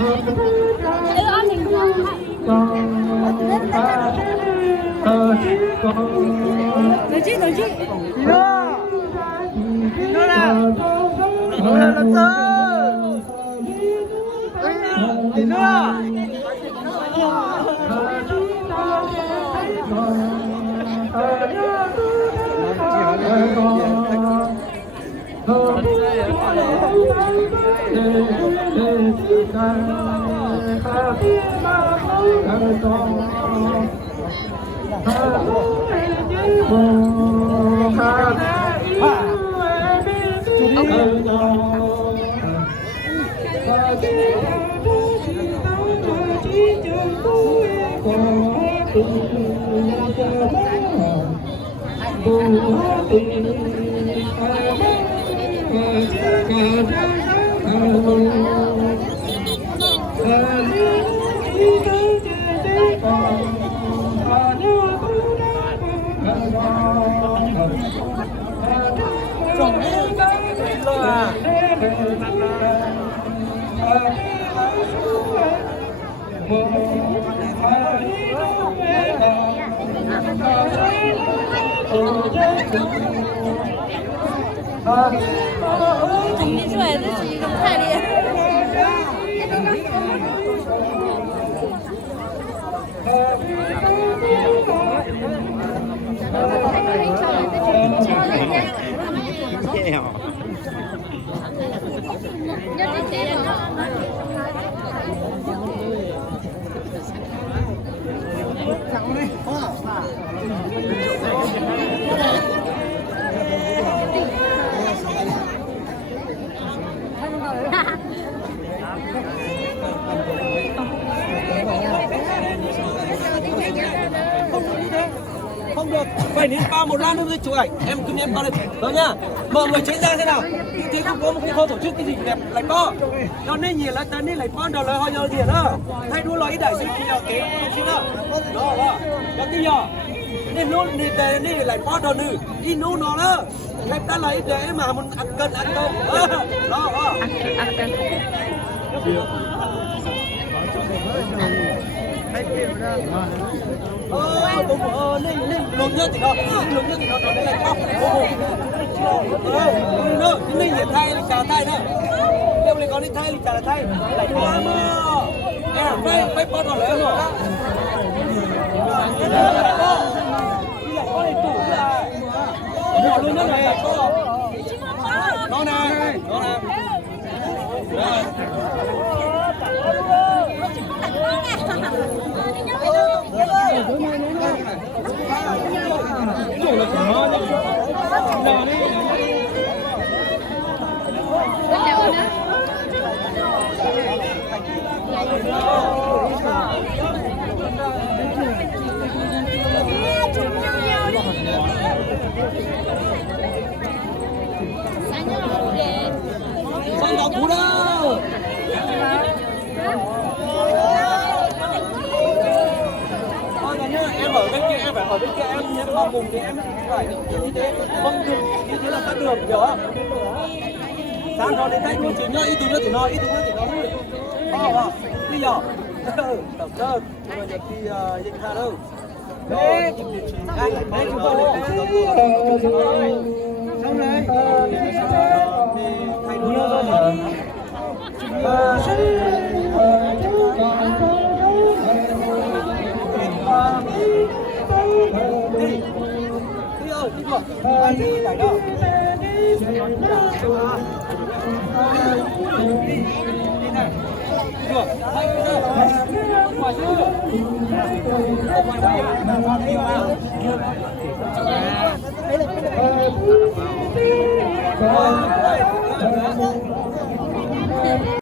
Ê, ăn mình nói chứ nói chứ nó là gì nữa总结出来这是一个太烈。Không được, phải đến bao một lát nữa mới chụp ảnh. Em cứ nhấn vào đây, đó nha. Mọi người tránh ra thế nào? Như thế không có một cái tổ chức cái gì đẹp lại có. Cho nên nhìn lại tên đi lại con đầu lời họ nhờ tiền đó. Thay đua lời đại sinh kia kế không chứ đó. Đó đó. Đó tí nhỏ. Nên nó đi về đi lại con đầu nữ. Đi nô nó đó. Lại ta lấy để mà muốn ăn cân ăn tôm. Đó đó. Ăn cân. Nên lùn nhớ thì nó đây là khóc nó nên nhiệt thay là trà thay đó nếu lại có đi thay thì trà là thay lại quá mà em phải bắt đầu lấy rồi đi lại có này tủ là nhỏ luôn đó này nó nè Sang đọc cú đâu em ở bên kia em phải ở bên kia em nhấn vào vùng thì em phải như thế không được như thế là tắt đường hiểu không sang đó đến tay của chị nhá ít từ nữa thì nói thôi bây giờ tập cơ rồi nhập đi dịch hà đâu đấy đấy chúng tôi lên đây xong đấy thì thay đổi rồi đi ơi đi rồi ai đi phải đâu đi này được ngoài chưa ngoài đâu